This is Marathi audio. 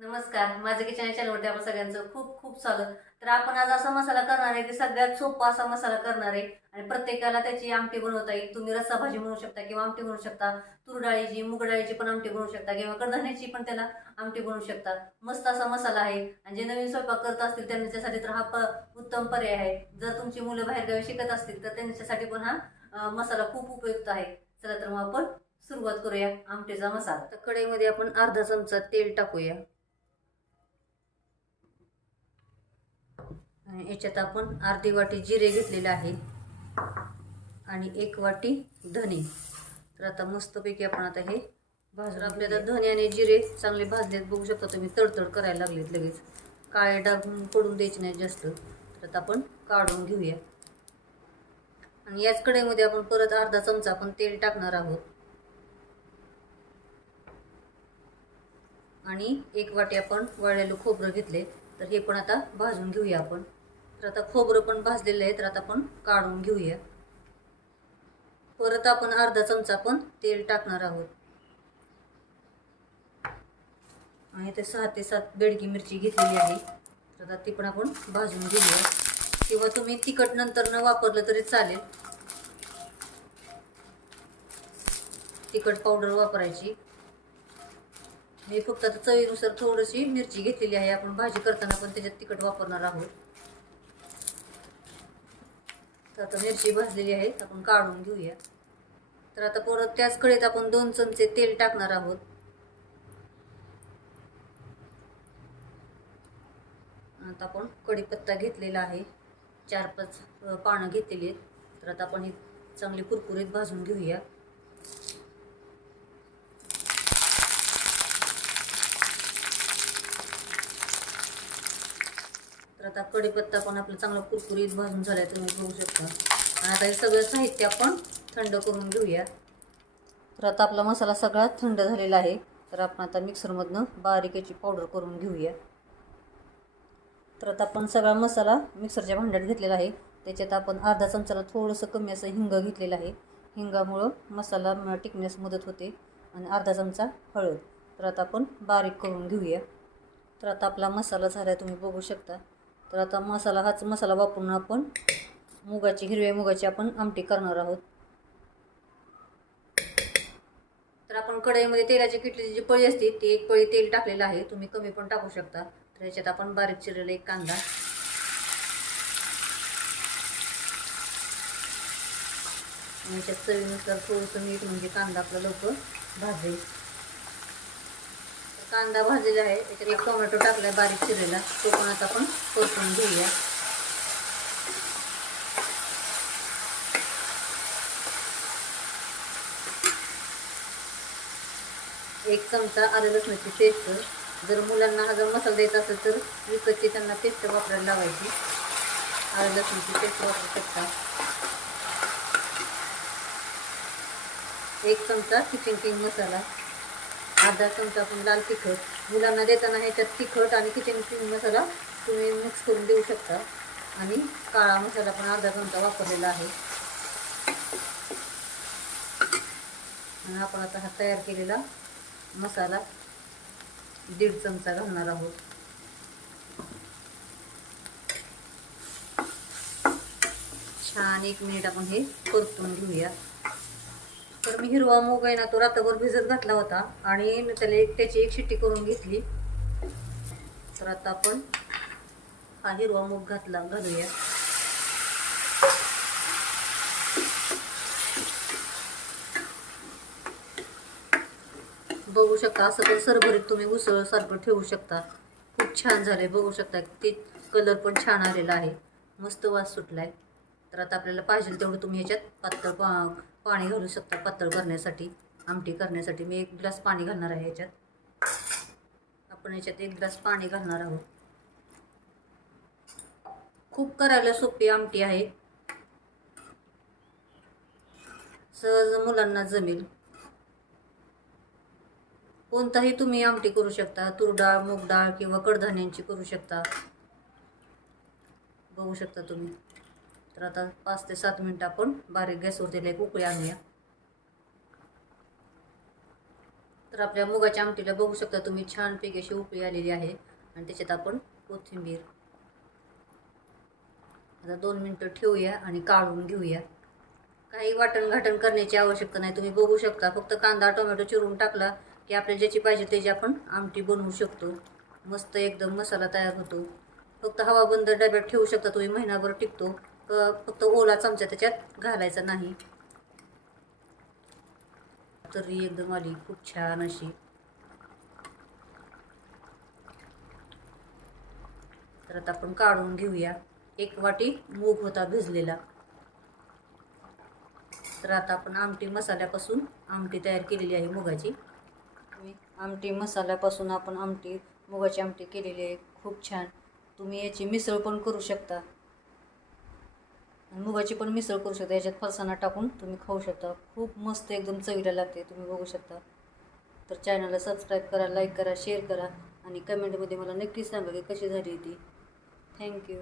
नमस्कार. माझं किचन चॅनलवरती आपण सगळ्यांचं खूप खूप स्वागत. तर आपण आज असा मसाला करणार आहे की सगळ्यात सोपा असा मसाला करणार आहे. आणि प्रत्येकाला त्याची आमटी बनवता येईल. तुम्ही रस्सा भाजी म्हणू शकता किंवा आमटी बनवू शकता. तूर डाळीची मूग डाळीची पण आमटी बनवू शकता किंवा कडधान्याची पण त्याला आमटी बनवू शकता. मस्त असा मसाला आहे. आणि जे नवीन स्वयंपाक करत असतील त्यांच्यासाठी तर हा प उत्तम पर्याय आहे. जर तुमची मुलं बाहेरगावी शिकत असतील तर त्यांच्यासाठी पण हा मसाला खूप उपयुक्त आहे. चला तर मग आपण सुरुवात करूया आमटीचा मसाला. तर कढईमध्ये आपण अर्धा चमचा तेल टाकूया. आणि याच्यात आपण अर्धी वाटी जिरे घेतलेले आहे. आणि एक वाटी धने तर आता मस्तपैकी आपण आता हे भाजून आपल्याला धने आणि जिरे चांगले भाजलेत. बघू शकता तुम्ही तडतड करायला लागलेत लगेच. काळे डाग पडून द्यायचे नाही जास्त. तर आता आपण काढून घेऊया. आणि याच कढईमध्ये आपण परत अर्धा चमचा आपण तेल टाकणार आहोत. आणि एक वाटी आपण वळलेलं खोबरं घेतले तर हे पण आता भाजून घेऊया आपण. तर आता खोबरं पण भाजलेलं आहे तर आता आपण काढून घेऊया. परत आपण अर्धा चमचा पण तेल टाकणार आहोत. आणि ते सहा ते सात बेडगी मिरची घेतलेली आहे. तर आता ती पण आपण भाजून घेऊया. किंवा तुम्ही तिखट नंतर न वापरलं तरी चालेल. तिखट पावडर वापरायची. मी फक्त आता चवीनुसार थोडीशी मिरची घेतलेली आहे. आपण भाजी करताना पण त्याच्यात तिखट वापरणार आहोत. तर आता मिरची भाजलेली आहे आपण काढून घेऊया. तर आता परत त्याच कढईत आपण दोन चमचे तेल टाकणार आहोत. आता आपण कढीपत्ता घेतलेला आहे. चार पाच पानं घेतलेली आहेत. तर आता आपण ही चांगली कुरकुरीत भाजून घेऊया. तर आता कढीपत्ता पण आपलं चांगला कुरकुरीत भाजून आहे तुम्ही बघू शकता. आणि आता हे सगळं साहित्य आपण थंड करून घेऊया. तर आता आपला मसाला सगळा थंड झालेला आहे. तर आपण आता मिक्सरमधनं बारीक याची पावडर करून घेऊया. तर आता आपण सगळा मसाला मिक्सरच्या भांड्यात घेतलेला आहे. त्याच्यात आपण अर्धा चमचाला थोडंसं कमी असं हिंग घेतलेलं आहे. हिंगामुळं मसाला टिकण्यास मदत होते. आणि अर्धा चमचा हळद. तर आता आपण बारीक करून घेऊया. तर आता आपला मसाला झाला आहे तुम्ही बघू शकता. तर आता मसाला हाच मसाला वापरून आपण मुगाची हिरव्या मुगाची आपण आमटी करणार आहोत. तर आपण कढईमध्ये तेलाची किटलीची जी पळी असते ती एक पळी तेल टाकलेलं आहे. तुम्ही कमी पण टाकू शकता. तर याच्यात आपण बारीक चिरलेला एक कांदा. आणि याच्यात चवीनुसार थोडंसं मीठ म्हणजे कांदा आपला लवकर भाजेल कांदा भाजलेला आहे त्याच्यात एक टोमॅटो टाकलाय बारीक चिरलेला तो पण आता आपण परतून घेऊया. एक चमचा आलं लसणाची पेस्ट. जर मुलांना हा जर मसाला द्यायचा असेल तर विकतची त्यांना पेस्ट वापरायला लावायची. आलं लसणाची पेस्ट वापरू शकता. एक चमचा किचन किंग मसाला. अर्धा चमचा आपण लाल तिखट. मुलांना देताना ह्याच्यात तिखट आणि किचन किंग मसाला तुम्ही मिक्स करून देऊ शकता. आणि काळा मसाला पण अर्धा चमचा वापरलेला आहे. आणि आपण आता हा तयार केलेला मसाला दीड चमचा घालणार आहोत. छान एक मिनिट आपण हे परतून घेऊया. तर मी हिरवा मूग आहे ना तो रात्रभर भिजत घातला होता आणि मी त्याला एक त्याची एक शिट्टी करून घेतली. तर आता आपण हा हिरवा मूग घातला घालूया. बघू शकता असं पण सरभरीत तुम्ही उसळ सारखं ठेवू शकता. खूप छान झालंय बघू शकता ते कलर पण छान आलेला आहे. मस्त वास सुटलाय. तर आता आपल्याला पाहिजे तेवढं तुम्ही याच्यात पातळ पाणी घालू शकता पातळ करण्यासाठी आमटी करण्यासाठी. मी एक ग्लास पाणी घालणार आहे याच्यात. आपण याच्यात एक ग्लास पाणी घालणार आहोत. खूप करायला सोपी आमटी आहे. सहज मुलांना जमेल. कोणताही तुम्ही आमटी करू शकता. तूर डाळ मूग डाळ किंवा कडधान्यांची करू शकता. बघू शकता तुम्ही. तर आता पाच ते सात मिनिटं आपण बारीक गॅसवर त्याला एक उकळी आणूया. तर आपल्या मुगाच्या आमटीला बघू शकता तुम्ही छानपैकी अशी उकळी आलेली आहे. आणि त्याच्यात आपण कोथिंबीर. आता दोन मिनटं ठेवूया आणि काढून घेऊया. काही वाटण घाटण करण्याची आवश्यकता नाही. तुम्ही बघू शकता फक्त कांदा टोमॅटो चिरून टाकला की आपल्याला ज्याची पाहिजे त्याची आपण आमटी बनवू शकतो. मस्त एकदम मसाला तयार होतो. फक्त हवा बंद डब्यात ठेवू शकता तुम्ही महिनाभर टिकतो. फक्त ओला चमचा त्याच्यात घालायचा नाही. तरी एकदम आली खूप छान अशी. तर आता आपण काढून घेऊया. एक वाटी मूग होता भिजलेला. तर आता आपण आमटी मसाल्यापासून आमटी तयार केलेली आहे मुगाची. आमटी मसाल्यापासून आपण आमटी मुगाची आमटी केलेली आहे. खूप छान. तुम्ही याची मिसळ पण करू शकता. मुगाची पण मिसळ करू शकता. याच्यात फरसाणा टाकून तुम्ही खाऊ शकता. खूप मस्त एकदम चवीला लागते. तुम्ही बघू शकता. तर चॅनलला सबस्क्राईब करा लाईक करा शेअर करा आणि कमेंटमध्ये मला नक्की सांगा की कशी झाली ती. थँक्यू